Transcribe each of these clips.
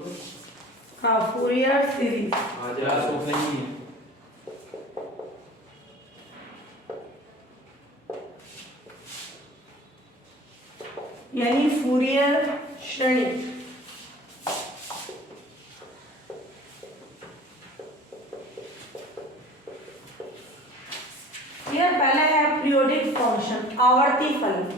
हाँ, Fourier series. यानी Fourier श्रेणी। यह पहला है पीरियोडिक फंक्शन, आवर्ती फलन।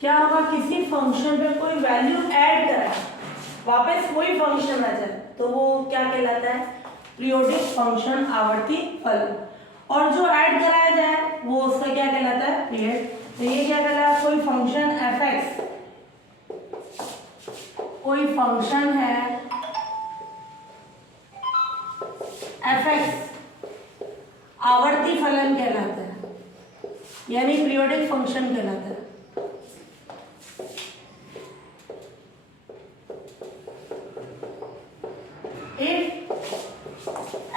क्या होगा, किसी फंक्शन पे कोई वैल्यू ऐड करा, वापस वही फंक्शन आ जाए तो वो क्या कहलाता है, पीरियोडिक फंक्शन, आवर्ती फलन। और जो ऐड कराया जाए वो उसका क्या कहलाता है, पीरियड। तो ये क्या कहलाता है, कोई फंक्शन एफ, कोई फंक्शन है एफ, आवर्ती फलन कहलाता है, यानी पीरियोडिक फंक्शन कहलाता है।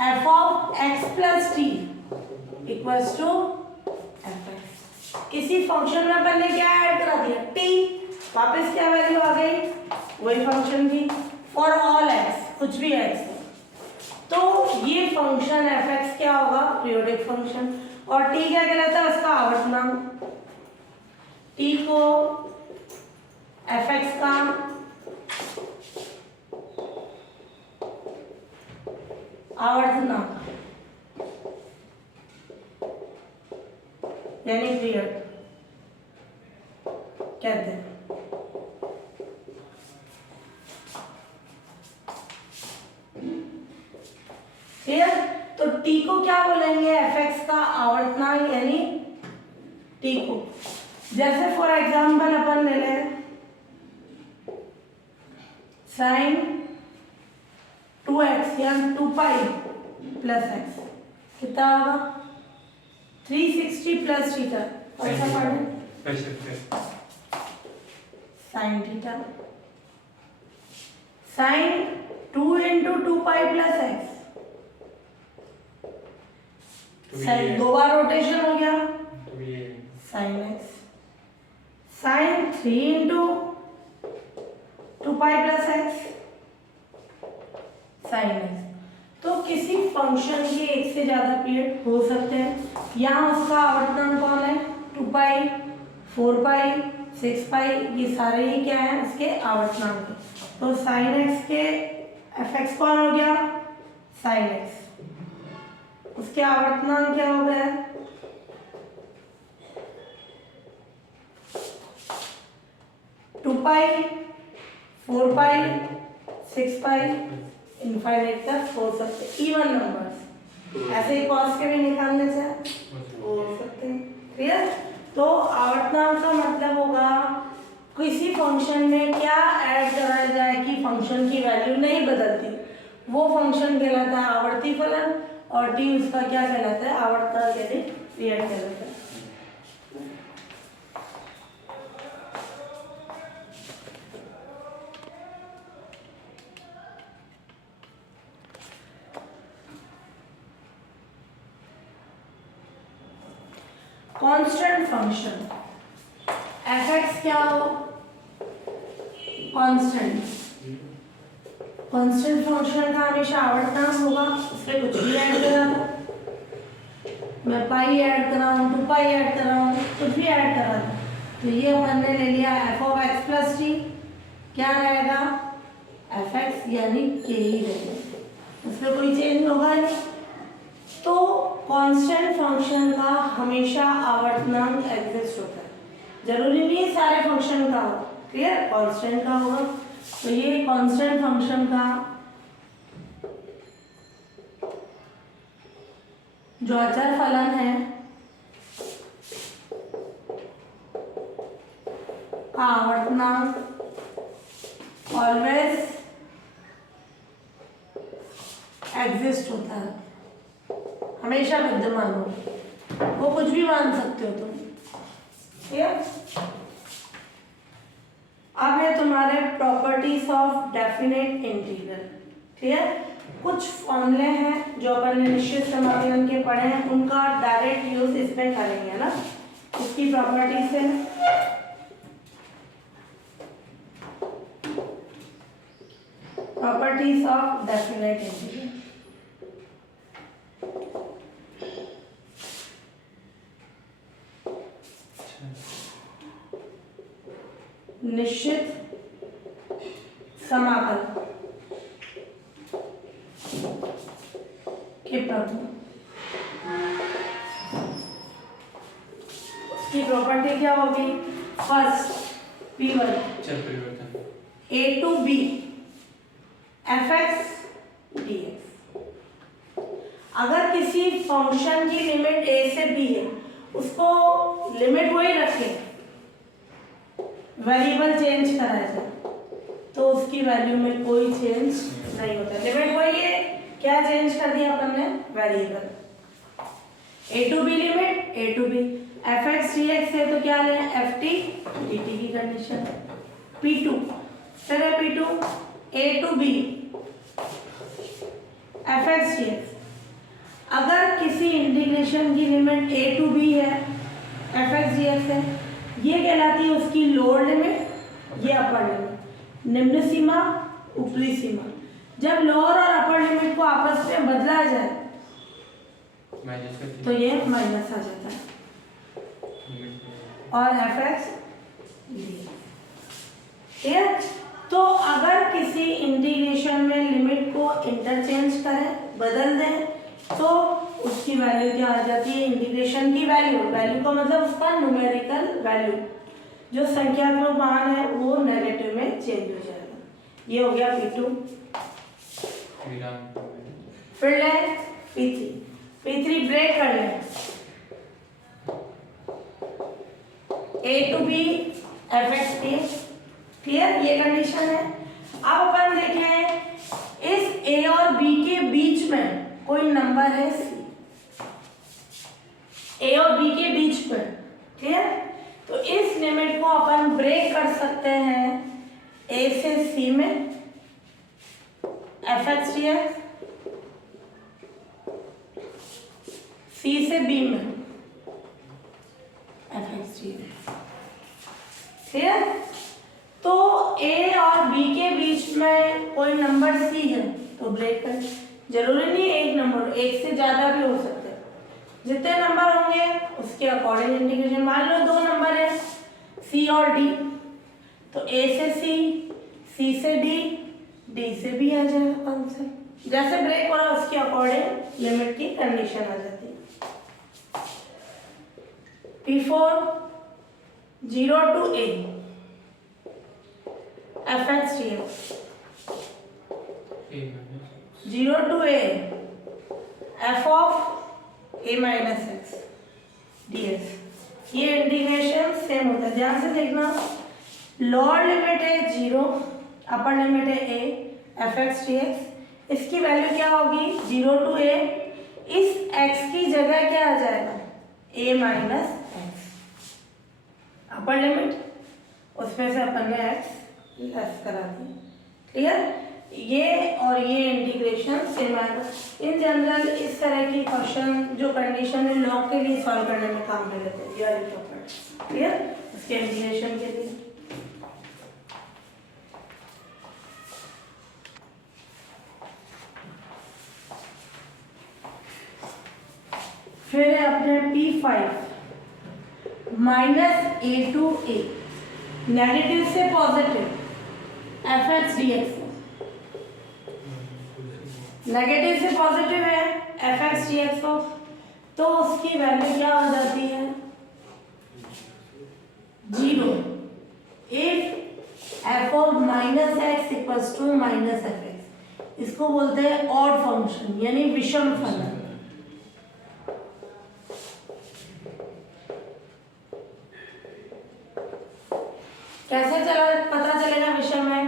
f of x plus t equals to fx। किसी फंक्शन में अपन ने क्या ऐड करा दिया, t, वापस क्या वैल्यू आ गई, वही फंक्शन की। फॉर ऑल x, कुछ भी x, तो ये फंक्शन fx क्या होगा, पीरियोडिक फंक्शन। और t क्या कहलाता है, उसका आवर्तनांक। t को fx का आवर्तनांक यानी पीरियड कहते हैं। क्लियर। तो t को क्या बोलेंगे, fx का आवर्तनांक यानी t को। जैसे फॉर एग्जांपल अपन ले लें sin 2x या 2 पाई प्लस एक्स, कितना होगा 360 प्लस थीटा। ऐसा पढ़े sine theta, sine 2 into 2 pi plus x, sine दो बार रोटेशन हो गया, sine x. Sine 3 into 2 pi plus x, sine x. तो किसी फंक्शन के एक से ज्यादा पीरियड हो सकते हैं। यहाँ उसका आवर्तनांक कौन है, 2 पाई, 4 पाई, 6 पाई, ये सारे ही क्या है, उसके आवर्तनांक। तो साइन एक्स के एफ कौन हो गया, साइन एक्स, उसके आवर्तनांक क्या हो गया, 2 पाई, 4 पाई, 6 पाई, इनफाइनाइट तक हो सकते, इवन नंबर्स। ऐसे ही कॉस के भी निकालने से हो सकते हैं। क्लियर। तो आवर्तनांक का मतलब होगा किसी फंक्शन में क्या ऐड कराया जाए कि फंक्शन की वैल्यू नहीं बदलती, वो फंक्शन कहलाता है आवर्ती फलन। और टी उसका क्या कहलाता है, आवर्तनांक यानी पीरियड कहलाता है। कांस्टेंट फंक्शन fx क्या हो, कांस्टेंट। कांस्टेंट फंक्शन का हमेशा आवर्तनांक होगा, उसमें कुछ भी ऐड करा दो, मैं पाई ऐड कर रहा हूँ, 2 पाई ऐड कर रहा हूँ, कुछ भी ऐड करा दो। तो ये अपन ने ले लिया f of x plus T, क्या रहेगा, fx यानी k ही रहेगा, उसमें कोई चेंज होगा नहीं। तो कांस्टेंट फंक्शन का हमेशा आवर्तनांक एग्जिस्ट होता है, जरूरी नहीं सारे फंक्शन का हो। क्लियर, कांस्टेंट का होगा। तो ये कांस्टेंट फंक्शन का जो अचर फलन है का आवर्तनांक ऑलवेज एग्जिस्ट होता है, हमेशा विद्यमान हो, वो कुछ भी मान सकते हो तुम। क्लियर। अब है तुम्हारे properties of definite integral. Clear. कुछ फॉर्मूले हैं जो अपन ने निश्चित समाकलन के पढ़े हैं, उनका डायरेक्ट यूज इसमें करेंगे ना। इसकी प्रॉपर्टीज है, प्रॉपर्टीज ऑफ डेफिनेट इंटीग्रल। निश्चित समाकल के प्रॉब्लम, उसकी प्रॉपर्टी क्या होगी? First P1 A to B fx dx। अगर किसी फंक्शन की लिमिट a से b है, उसको लिमिट वही रखें, वेरिएबल चेंज कराया जाए तो उसकी वैल्यू में कोई चेंज नहीं होता। लिमिट वही है, क्या चेंज कर दिया अपन ने? Variable. a to b limit a to b fx dx है तो क्या लें? ft dt की कंडीशन। p2 फिर है p2 a to b fx dx। अगर किसी इंटीग्रेशन की लिमिट a to b है, fx dx है, ये कहलाती है उसकी लोअर लिमिट, ये अपर लिमिट। निम्न सीमा, ऊपरी सीमा। जब लोअर और अपर लिमिट को आपस में बदला जाए तो ये माइनस आ जाता है और fx ठीक है। तो अगर किसी इंटीग्रेशन में लिमिट को इंटरचेंज करें, बदल दें, तो उसकी वैल्यू क्या आ जाती है? इंटीग्रेशन की वैल्यू, वैल्यू का मतलब उसका न्यूमेरिकल वैल्यू, जो संख्यात्मक मान है वो नेगेटिव में चेंज हो जाएगा। ये हो गया P2। फिर ले P3, P3 ब्रेक कर ले, A to B fx dx। Clear? ये कंडीशन है। अब अपन देखें इस A और B के बीच में कोई नंबर है C, A और B के बीच में। क्लियर? तो इस लिमिट को अपन ब्रेक कर सकते हैं A से C में fx dx, C से B में fx dx। क्लियर? तो A और B के बीच में कोई नंबर C है तो ब्रेक कर, जरूरी नहीं एक नंबर, एक से ज्यादा भी हो सकते हैं। जितने नंबर होंगे उसके अकॉर्डिंग इंटीग्रेशन। मान लो दो नंबर है C और D, तो A से C, C से D, D से B आ जाएगा आंसर। जैसे ब्रेक हो रहा है उसके अकॉर्डिंग लिमिट की कंडीशन आ जाती है। P4 0 to A fx dx, 0 to A f of a minus x dx। ये इंटीग्रेशन सेम होता है, ध्यान से देखना। लोअर लिमिट है 0, अपर लिमिट है a fx dx। इसकी वैल्यू क्या होगी? 0 to A, इस x की जगह क्या आ जाएगा? a minus x। Upper limit, उसमें से अपन ने x लेस करा दी। क्लियर? ये और ये इंटीग्रेशन सेम आएगा। इन जनरल इस तरह की क्वेश्चन जो कंडीशन है लॉग के लिए सॉल्व करने में काम में लेते हैं, ये वाली प्रॉपर्टी। क्लियर? उसके इंटीग्रेशन के लिए फिर है अपने P5 minus A to A, negative से पॉजिटिव fx dx, नेगेटिव से पॉजिटिव है fx dx को, तो उसकी वैल्यू क्या हो जाती है? 0 if f of minus x equals to minus f x. इसको बोलते हैं ऑड फंक्शन यानी विषम फलन। कैसे पता चलेगा विषम है?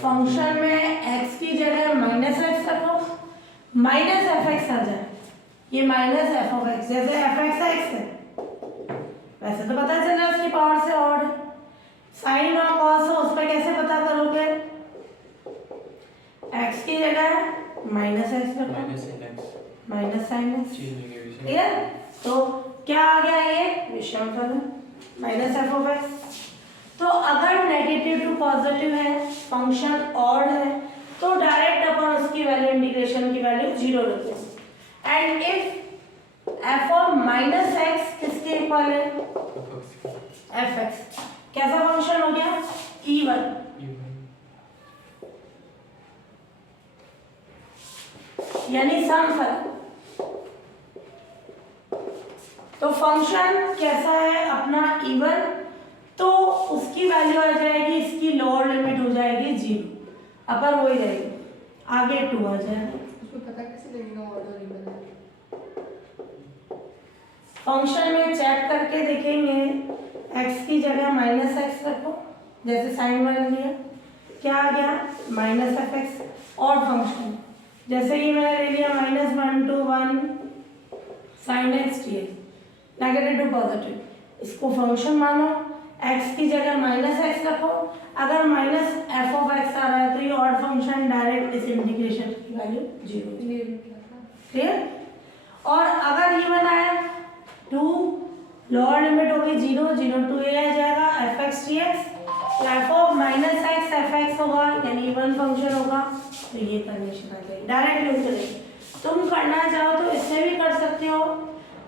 फंक्शन में x की जगह माइनस एक्स रखो, माइनस एफ एक्स आ जाए, ये माइनस एफ ऑफ एक्स, जैसे एफ एक्स एक्स है वैसे तो पता चल रहा है उसकी पावर से ऑड है। साइन और कॉस हो, उस पर कैसे पता करोगे? x की जगह माइनस एक्स रखो, माइनस साइन एक्स, क्लियर। तो क्या आ गया ये विषमफल माइनस एफ ऑफ एक्स। तो अगर नेगेटिव टू पॉजिटिव है, फंक्शन ऑड है, तो डायरेक्ट अपन उसकी वैल्यू इंटीग्रेशन की वैल्यू 0 रखते हैं। And if F of minus x किसके इक्वल है, एफ एक्स, कैसा फंक्शन हो गया, इवन, यानी समफल। तो फंक्शन कैसा है अपना इवन, तो उसकी वैल्यू आ जाएगी, इसकी लोअर लिमिट हो जाएगी 0, अपर हो ही जाएगी, आगे 2 आ जाएगा। उसको पता कैसे लगेगा ऑड और इवन है? फंक्शन में चेक करके देखेंगे, x की जगह माइनस एक्स रखो, जैसे साइन बन लिया, क्या आ गया माइनस एफ एक्स। और फंक्शन जैसे ये मैंने ले लिया -1 to 1 sine x d x, negative to positive, इसको फंक्शन मानो, x की जगह माइनस एक्स रखो, अगर माइनस एफ ऑफ एक्स आ रहा है तो ये ऑड फंक्शन डायरेक्ट इस इंटीग्रेशन की वैल्यू 0, क्लियर। और अगर इवन आया 2, लोअर लिमिट होगी 0, 0 to a आ जाएगा एफ एक्स डी एक्स, तो F of minus x F x होगा, यानी इवन फंक्शन होगा, तो ये कंडीशन आ जाएगी, डायरेक्ट यूज करेंगे। तुम करना चाहो तो इससे भी कर सकते हो,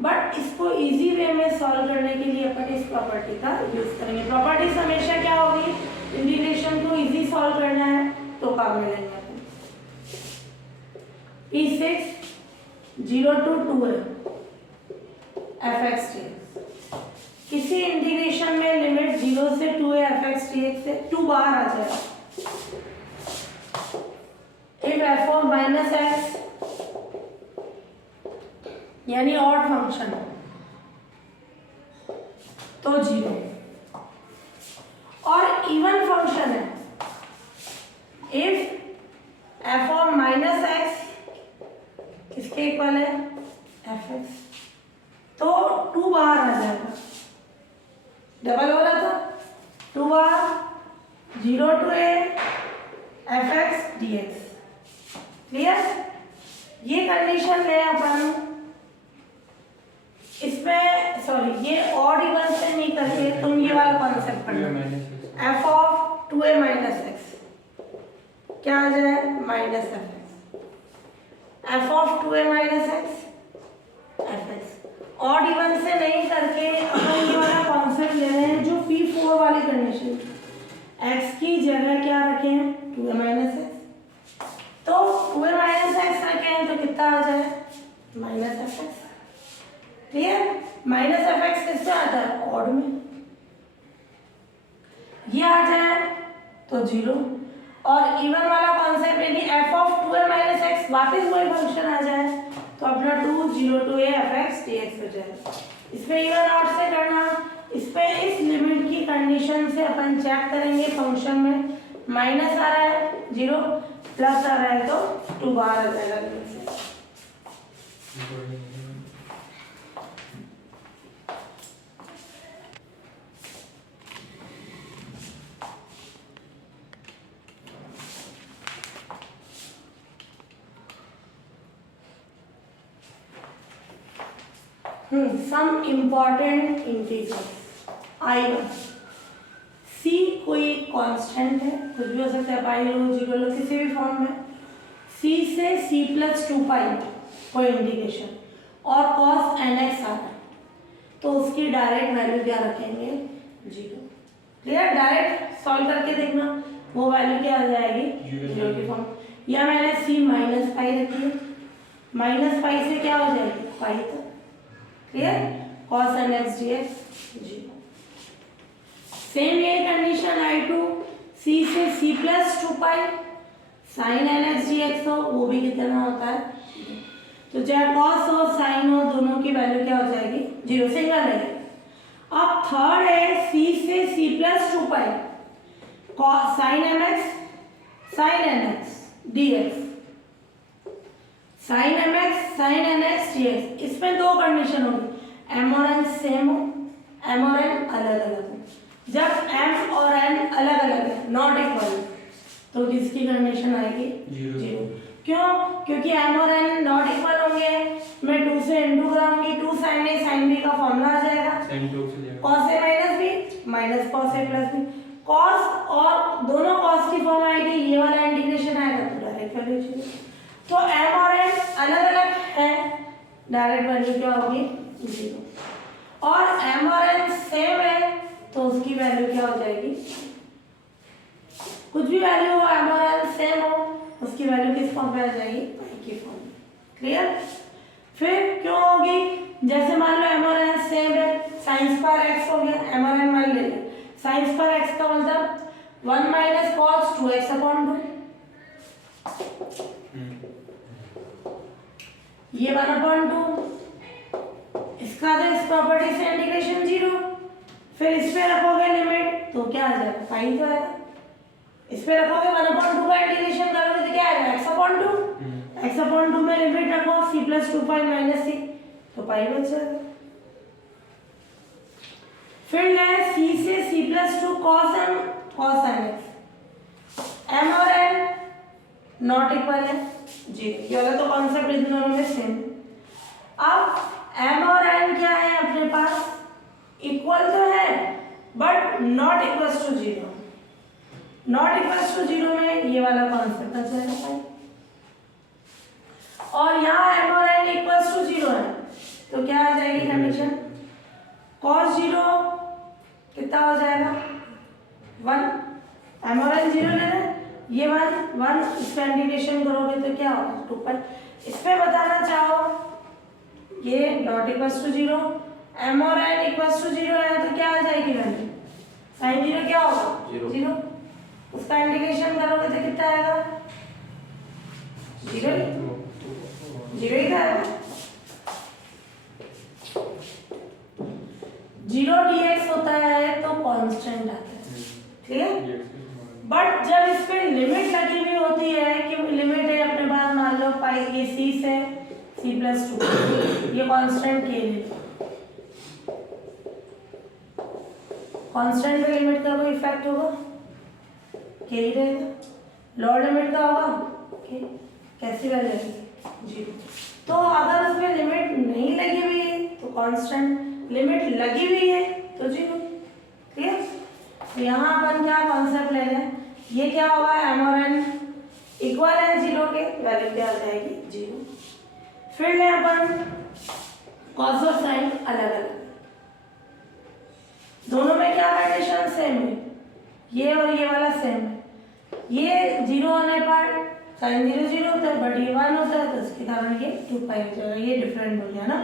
बट इसको इजी वे में सॉल्व करने के लिए अपन इस प्रॉपर्टी का यूज करेंगे। प्रॉपर्टीज हमेशा क्या होगी, इंटीग्रेशन को इजी सॉल्व करना है तो काम में लेंगे अपन। P6 0 to 2 F x d x, किसी इंटीग्रेशन में लिमिट 0 से 2 है एफ एक्स डी एक्स से 2 बाहर आ जाएगा। If F of minus x यानी ऑड फंक्शन तो 0, और इवन फंक्शन है, if F of minus x किसके इक्वल है, एफ एक्स, तो 2 बाहर आ जाएगा, डबल हो रहा था, 2 बार 0 to a F x d x, clear. ये कंडीशन ले अपन, इसमें सॉरी ये ऑड इवन से नहीं करके तुम ये वाला कॉन्सेप्ट पढ़ना, F of 2a minus x क्या आ जाए minus f x, F of 2a minus x F x. Odd even से नहीं करके अपन ये वाला कॉन्सेप्ट ले रहे हैं जो P4 वाली कंडीशन, x की जगह क्या रखे हैं 2a माइनस एक्स, तो 2a माइनस एक्स रखे हैं तो कितना आ जाए minus f x, clear. Minus f x किससे आता है, ऑड में, ये आ जाए तो 0, और इवन वाला कॉन्सेप्ट यानी F of 2a minus x वापस वही फंक्शन आ जाए तो अपना 2 0 to a F x d x हो जाएगा। इसमें इवन ऑड से करना, इसमें इस लिमिट की कंडीशन से अपन चेक करेंगे, फंक्शन में माइनस आ रहा है 0, प्लस आ रहा है तो 2 बाहर आ जाएगा लिमिट से। Some important integers I1, C कोई कांस्टेंट है, कुछ भी हो सकता है, पाई लो 0 लो किसी भी फॉर्म में, C से C + 2 पाई कोई इंटीग्रेशन, और cos nx आ रहा है तो उसकी डायरेक्ट वैल्यू क्या रखेंगे 0, क्लियर। डायरेक्ट सॉल्व करके देखना वो वैल्यू क्या आ जाएगी 0 की फॉर्म, या मैंने C माइनस पाई रखी है, माइनस पाई से क्या हो जाएगी पाई तक, clear. cos nx dx 0। Same ये कंडीशन I2, C से C + 2 पाई sin nx dx हो, वो भी कितना होता है, तो चाहे cos हो sin हो दोनों की वैल्यू क्या हो जाएगी 0, सिंगल है। अब थर्ड है C से C + 2 पाई sin nx dx, sin mx sin nx dx, इसमें 2 कंडीशन होगी, m और n सेम हो, m और n अलग अलग हो। जब m और n अलग अलग है नॉट इक्वल तो किसकी कंडीशन आएगी 0, क्यों? क्योंकि m और n नॉट इक्वल होंगे। मैं 2 से इनटू कराऊंगी, 2 sin a sin b का फॉर्मूला आ जाएगा cos a minus b minus cos a plus b। cos और दोनों cos की फॉर्म आएगी, ये वाला इंटीग्रेशन आएगा तो डायरेक्ट वैल्यू चाहिए। तो m और n अलग अलग है, डायरेक्ट वैल्यू क्या होगी 0। और m और n सेम है तो उसकी वैल्यू क्या हो जाएगी, कुछ भी वैल्यू हो m और n सेम हो उसकी वैल्यू किस फॉर्म पे आ जाएगी, पाई की फॉर्म में। क्लियर? फिर क्यों होगी, जैसे मान लो m और n सेम है, sin स्क्वायर x हो गया, m और n मान ले लिया, sin स्क्वायर x का मतलब 1 माइनस cos 2x अपॉन 2, ये 1 अपॉन 2, इसका तो इस प्रॉपर्टी से इंटीग्रेशन 0, फिर इस पे रखोगे लिमिट तो क्या आ जाएगा, पाई तो आएगा। इस पे रखोगे 1 अपॉन 2 का इंटीग्रेशन करोगे तो क्या आएगा, x अपॉन 2, x अपॉन 2 में लिमिट रखो c plus 2 pi minus c तो पाई बच जाएगा। फिर ले c से c plus 2 cos m cos nx, m और n नॉट इक्वल है 0, ये वाला तो कॉन्सेप्ट इन दोनों में सेम। अब m और n क्या है अपने पास, इक्वल तो है but not equals to 0, not equals to 0 में ये वाला कॉन्सेप्ट आ जाएगा। और यहाँ m और n इक्वल्स टू 0 है तो क्या आ जाएगी कंडीशन, cos 0 कितना हो जाएगा 1, m और n 0 ले रहे हैं, ये 1 इसका इंटीग्रेशन करोगे तो क्या होगा 2 पर। इस पे बताना चाहो ये नॉट इक्वल्स टू 0, m और n इक्वल्स टू 0 है तो क्या आ जाएगी वैल्यू, sin 0 क्या होगा 0, उसका इंटीग्रेशन करोगे तो कितना आएगा 0 ही आएगा। 0 dx होता है तो कांस्टेंट आता है, क्लियर? बट जब इस पे लिमिट लगी हुई होती है कि लिमिट है अपने पास मान लो पाई ए सी से c प्लस 2, ये कांस्टेंट के लिए, कांस्टेंट पे लिमिट का कोई इफेक्ट होगा के ही रहेगा, लोअर लिमिट का होगा के, कैसी वैल्यू है 0। तो अगर उसमें लिमिट नहीं लगी हुई है तो कांस्टेंट, लिमिट लगी हुई है तो 0। क्लियर? तो यहाँ अपन क्या कॉन्सेप्ट ले लें, ये क्या होगा m और n इक्वल है 0 के, वैल्यू क्या आ जाएगी 0। फिर ले अपन cos और sin अलग अलग, दोनों में क्या कंडीशन सेम है, ये और ये वाला सेम है, ये 0 होने पर sin 0 0 होता है बट ये 1 होता है तो इसके कारण ये 2 पाई हो जाएगा, ये डिफरेंट हो गया ना।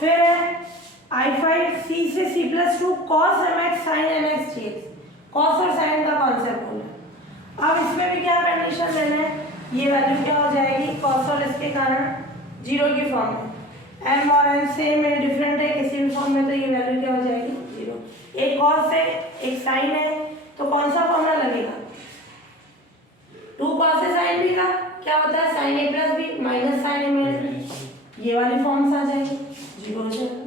फिर है I5 c से c plus 2 cos mx sin nx dx, cos और sin का कॉन्सेप्ट बोला। अब इसमें भी क्या कंडीशन लेना है, ये वैल्यू क्या हो जाएगी cos और इसके कारण 0 की फॉर्म में, m और n सेम है डिफरेंट है किसी भी फॉर्म में तो ये वैल्यू क्या हो जाएगी 0। एक cos है एक sin है तो कौन सा फॉर्मूला लगेगा 2 cos a sin b का क्या होता है sin a plus b minus sin a minus b, ये वाली फॉर्म्स आ जाएगी 0 हो जाएगा।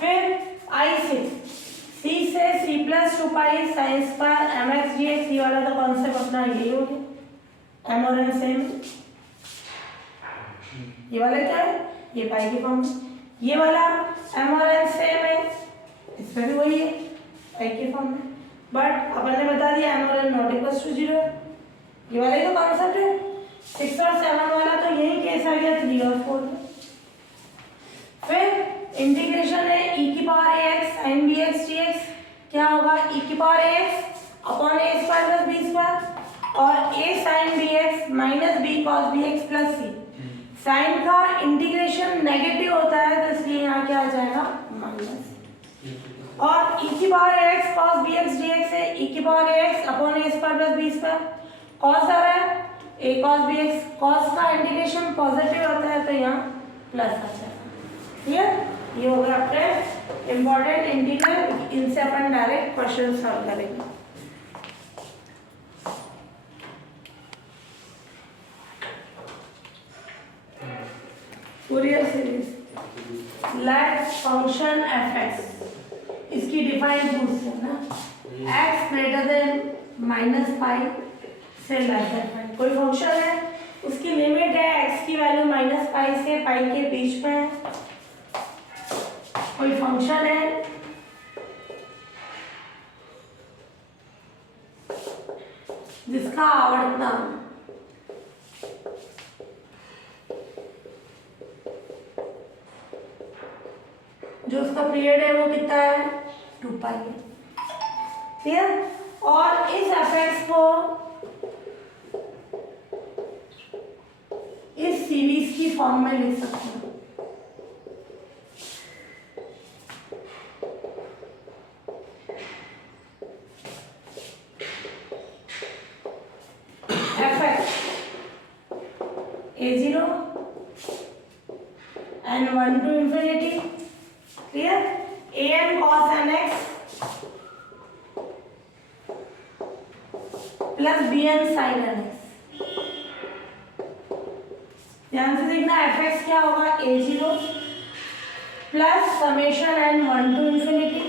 फिर I6 c से c plus 2 pi sine square mx dx, ये वाला तो कॉन्सेप्ट अपना यही हो गया, m और n सेम, ये वाला क्या है ये पाई की फॉर्म, ये वाला m और n सेम है इसमें भी वही है पाई की फॉर्म में, बट अपन ने बता दिया m और n नॉट इक्वल्स टू 0, ये वाला ही तो कॉन्सेप्ट है। 6 और 7 वाला तो यही केस आ गया 3 और 4 में। फिर इंटीग्रेशन है e की power ax sin bx dx, क्या होगा e की power ax upon a square plus b square और a sin bx minus b cos bx plus c, sine का इंटीग्रेशन नेगेटिव होता है तो इसलिए यहाँ क्या आ जाएगा माइनस, और e की power ax cos bx dx है e की power ax upon a square plus b square, cos आ रहा है a cos bx, cos का इंटीग्रेशन पॉजिटिव होता है तो यहाँ प्लस आ जाएगा। क्लियर? ये हो गया अपने इम्पोर्टेंट इंटीग्रल, इनसे अपन डायरेक्ट क्वेश्चन सॉल्व करेंगे। Fourier series let function fx, इसकी डिफाइन पूछते हैं ना, x greater than minus pi से लेस देन पाई, कोई फंक्शन है उसकी लिमिट है x की वैल्यू -पाई से पाई के बीच में है। कोई फंक्शन है जिसका आवर्तन जो उसका पीरियड है वो कितना है 2 पाई है। क्लियर? और इस एफ को इस सीरीज की फॉर्म में लिख सकते हैं। A0 and 1 to infinity. Clear? An cos nx plus bn sin nx। ध्यान से देखना fx क्या होगा A0 plus summation n 1 to infinity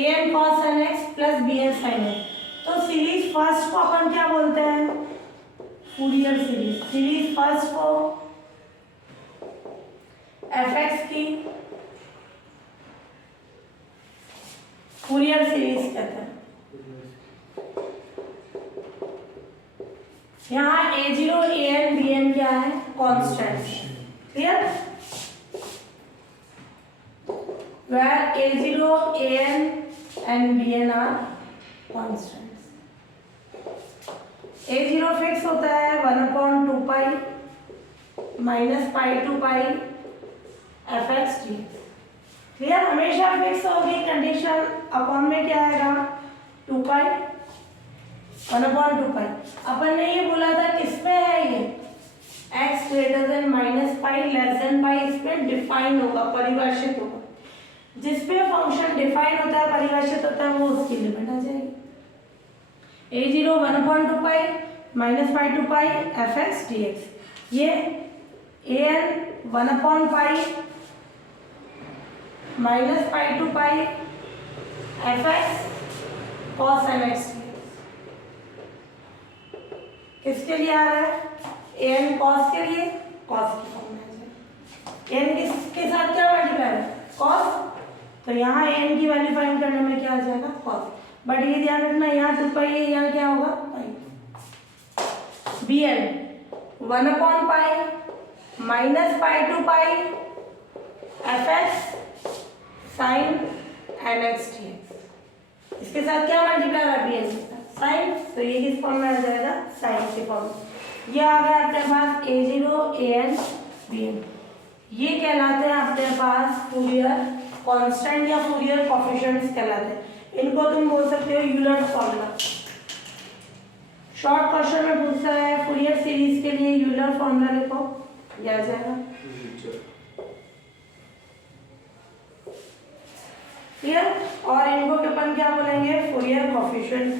an cos nx plus bn sin nx। तो सीरीज फर्स्ट को अपन क्या बोलते हैं फूरियर सीरीज। सीरीज फर्स्ट को fx की फूरियर सीरीज कहते हैं। यहाँ a0 an bn क्या है constant. Clear? where a0 an and bn are constant. a0 fix होता है 1/2 pi -pi to pi fx dx। Clear? हमेशा फिक्स होगी कंडीशन। अपॉन में क्या आएगा 2 पाई 1/2 पाई। अपन ने ये बोला था किसमें है ये x greater than -pi less than pi, इस पे डिफाइन होगा परिभाषित होगा। जिस पे फंक्शन डिफाइन होता है परिभाषित होता है वो उसकी लिमिट आ जाएगी। a0 1/2 pi -pi to pi fx dx। ये an 1 pi -pi to pi fx cos nx dx। किसके लिए आ रहा है an cos के लिए cos की फॉर्म में आ जाए। an किसके साथ क्या मल्टीप्लाई है cos, तो यहाँ an की वैल्यू फाइंड करने में क्या आ जाएगा cos। बट ये ध्यान रखना यहाँ 2 पाई है यहाँ क्या होगा pi. bn 1 pi -pi to pi fx sin nx dx। इसके साथ क्या मल्टीप्लाई है bn के साथ sin, तो ये किस फॉर्म में आ जाएगा sin के फॉर्म में। ये आ गया आपके पास a0 an bn। ये कहलाते हैं आपके पास फूरियर कांस्टेंट या फूरियर कोएफिशिएंट्स कहलाते हैं। इनको तुम बोल सकते हो यूलर फॉर्मूला। शॉर्ट क्वेश्चन में पूछता है फूरियर सीरीज के लिए यूलर फॉर्मूला लिखो, ये आ जाएगा। क्लियर? और इनको के अपन क्या बोलेंगे Fourier coefficients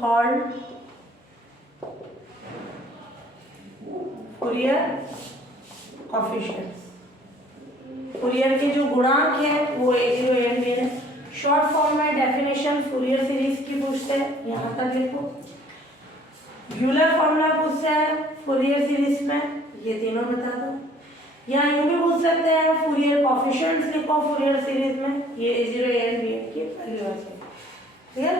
called Fourier coefficients. Fourier के जो गुणांक है वो a0 an bn है। शॉर्ट फॉर्म में डेफिनेशन फूरियर सीरीज की पूछते हैं, यहाँ तक लिखो। यूलर फॉर्मूला पूछते हैं फूरियर सीरीज में, ये तीनों बता दो। यहाँ यूं भी पूछ सकते हैं फूरियर कोएफिशिएंट्स लिखो फूरियर सीरीज में, ये a0 an bn की वैल्यू आ जाएगी। क्लियर?